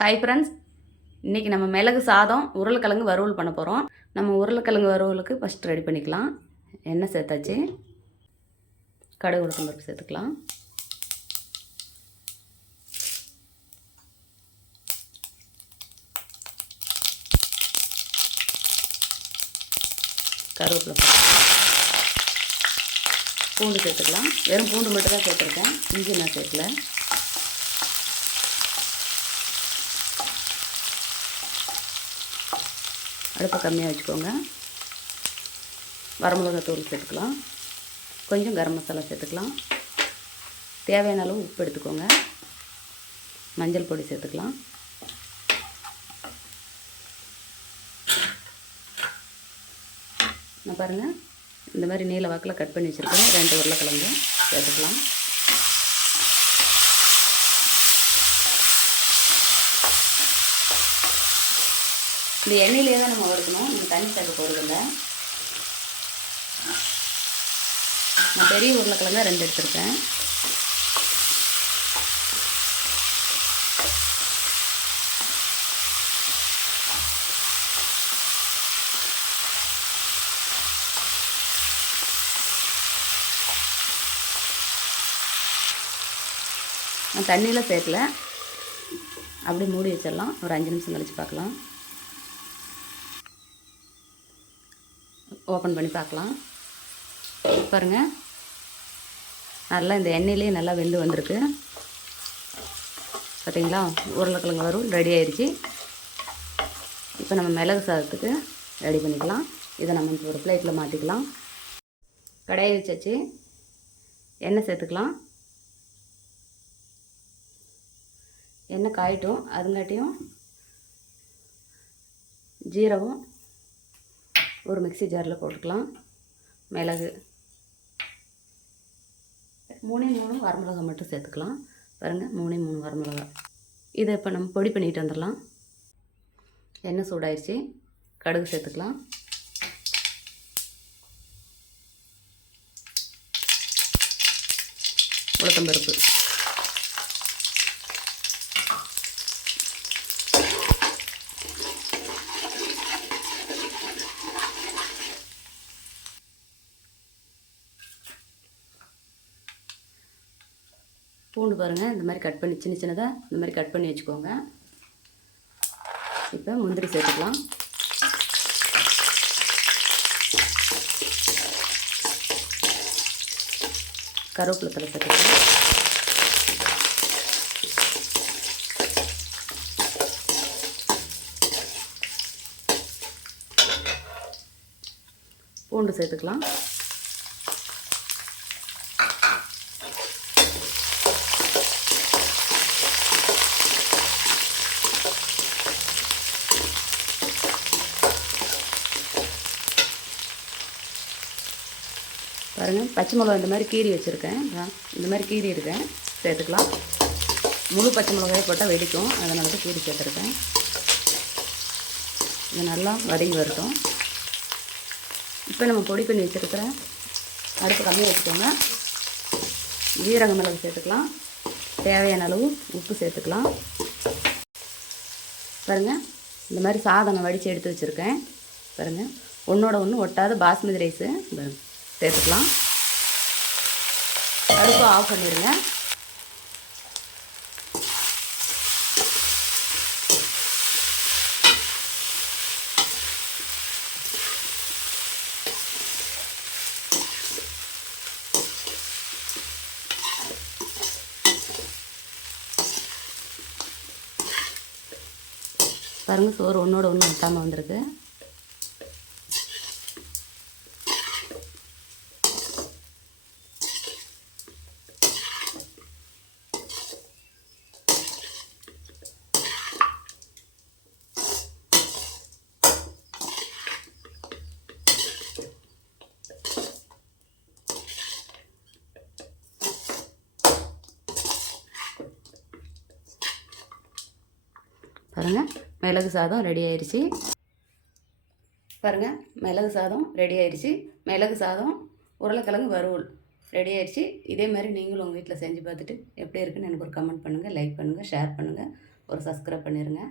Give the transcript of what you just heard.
Hi friends, இன்றைக்கி நம்ம மிளகு சாதம் உருளைக்கிழங்கு வறுவல் பண்ண போகிறோம். நம்ம உருளைக்கிழங்கு வறுவலுக்கு ஃபஸ்ட் ரெடி பண்ணிக்கலாம். எண்ணெய் சேர்த்தாச்சு, கடுகு உளுத்தம் பருப்பு சேர்த்துக்கலாம். கருவேப்பிலை, பூண்டு சேர்த்துக்கலாம். வெறும் பூண்டு மட்டும் தான் சேர்த்துருக்கேன், இஞ்சி நான் சேர்க்கல. அடுப்பை கம்மியாக வச்சுக்கோங்க. வரமிளகாய் தூள் சேர்த்துக்கலாம். கொஞ்சம் கரம் மசாலா சேர்த்துக்கலாம். தேவையான அளவு உப்பு எடுத்துக்கோங்க. மஞ்சள் பொடி சேர்த்துக்கலாம். நான் பாருங்கள், இந்த மாதிரி நீல வாக்கில் கட் பண்ணி வச்சுருக்கேன். 2 உருளைக்கிழங்கு சேர்த்துக்கலாம். இந்த எண்ணெயிலே தான் நம்ம வறுக்கணும், நீங்கள் தண்ணி சேர்க்க போகிறதில்ல. நான் பெரிய உருளைக்கிழங்கா 2 எடுத்துருக்கேன். நான் தண்ணியில் சேர்க்கல, அப்படியே மூடி வச்சிடலாம். ஒரு 5 நிமிஷம் கழித்து பார்க்கலாம். ஓப்பன் பண்ணி பார்க்கலாம். பாருங்கள், நல்லா இந்த எண்ணெயிலே நல்லா வெந்து வந்திருக்கு. பார்த்தீங்களா, உருளைக்கிழங்கு வறுவல் ரெடி ஆயிடுச்சு. இப்போ நம்ம மிளகு சாதத்துக்கு ரெடி பண்ணிக்கலாம். இதை நம்ம ஒரு பிளேட்டில் மாற்றிக்கலாம். கடாயை வச்சாச்சு, எண்ணெய் சேர்த்துக்கலாம். எண்ணெய் காயட்டும். அதுங்காட்டியும் ஜீரகம் ஒரு மிக்ஸி ஜாரில் போட்டுக்கலாம். மிளகு 3 வரமிளகா மட்டும் சேர்த்துக்கலாம். பாருங்கள், 3 வரமிளகா. இதை இப்போ நம்ம பொடி பண்ணிட்டு வந்துடலாம். எண்ணெய் சூடாயிடுச்சு, கடுகு சேர்த்துக்கலாம். உளுத்தம்பருப்பு, பூண்டு பாருங்கள், இந்த மாதிரி கட் பண்ணி சின்ன சின்னதாக இந்த மாதிரி கட் பண்ணி வச்சுக்கோங்க. இப்போ முந்திரி சேர்த்துக்கலாம். கருவேப்பிலை தழை சேர்த்துக்கலாம். பூண்டு சேர்த்துக்கலாம். பாருங்கள், பச்சை மிளகா இந்த மாதிரி கீரி வச்சுருக்கேன். இந்த மாதிரி கீரி இருக்கேன், சேர்த்துக்கலாம். முழு பச்சை மிளகாயை போட்டால் வெடிக்கும், அதனால தான் கீரி சேர்த்துருக்கேன். இது நல்லா வதங்கி வரட்டும். இப்போ நம்ம பொடி பண்ணி வச்சுருக்கிற அடுப்பு கம்மியாக வச்சுக்கோங்க. ஜீரக மிளகு சேர்த்துக்கலாம். தேவையான அளவு உப்பு சேர்த்துக்கலாம். பாருங்கள், இந்த மாதிரி சாதம் வடித்து எடுத்து வச்சுருக்கேன். பாருங்கள், ஒன்றோட ஒன்று ஒட்டாத பாஸ்மதி ரைஸு சேர்த்துக்கலாம். அடுப்பு ஆஃப் பண்ணிடுங்க. பாருங்கள், சோறு ஒன்றோட ஒன்று ஒட்டாமல் வந்திருக்கு. பாருங்கள், மிளகு சாதம் ரெடி ஆயிடுச்சு. பாருங்கள், மிளகு சாதம் ரெடி ஆயிடுச்சு. மிளகு சாதம் உருளைக்கிழங்கு வறுவல் ரெடி ஆயிடுச்சு. இதே மாதிரி நீங்களும் உங்கள் வீட்டில் செஞ்சு பார்த்துட்டு எப்படி இருக்குன்னு எனக்கு ஒரு கமெண்ட் பண்ணுங்கள், லைக் பண்ணுங்கள், ஷேர் பண்ணுங்கள். ஒரு சப்ஸ்கிரைப் பண்ணிடுங்க.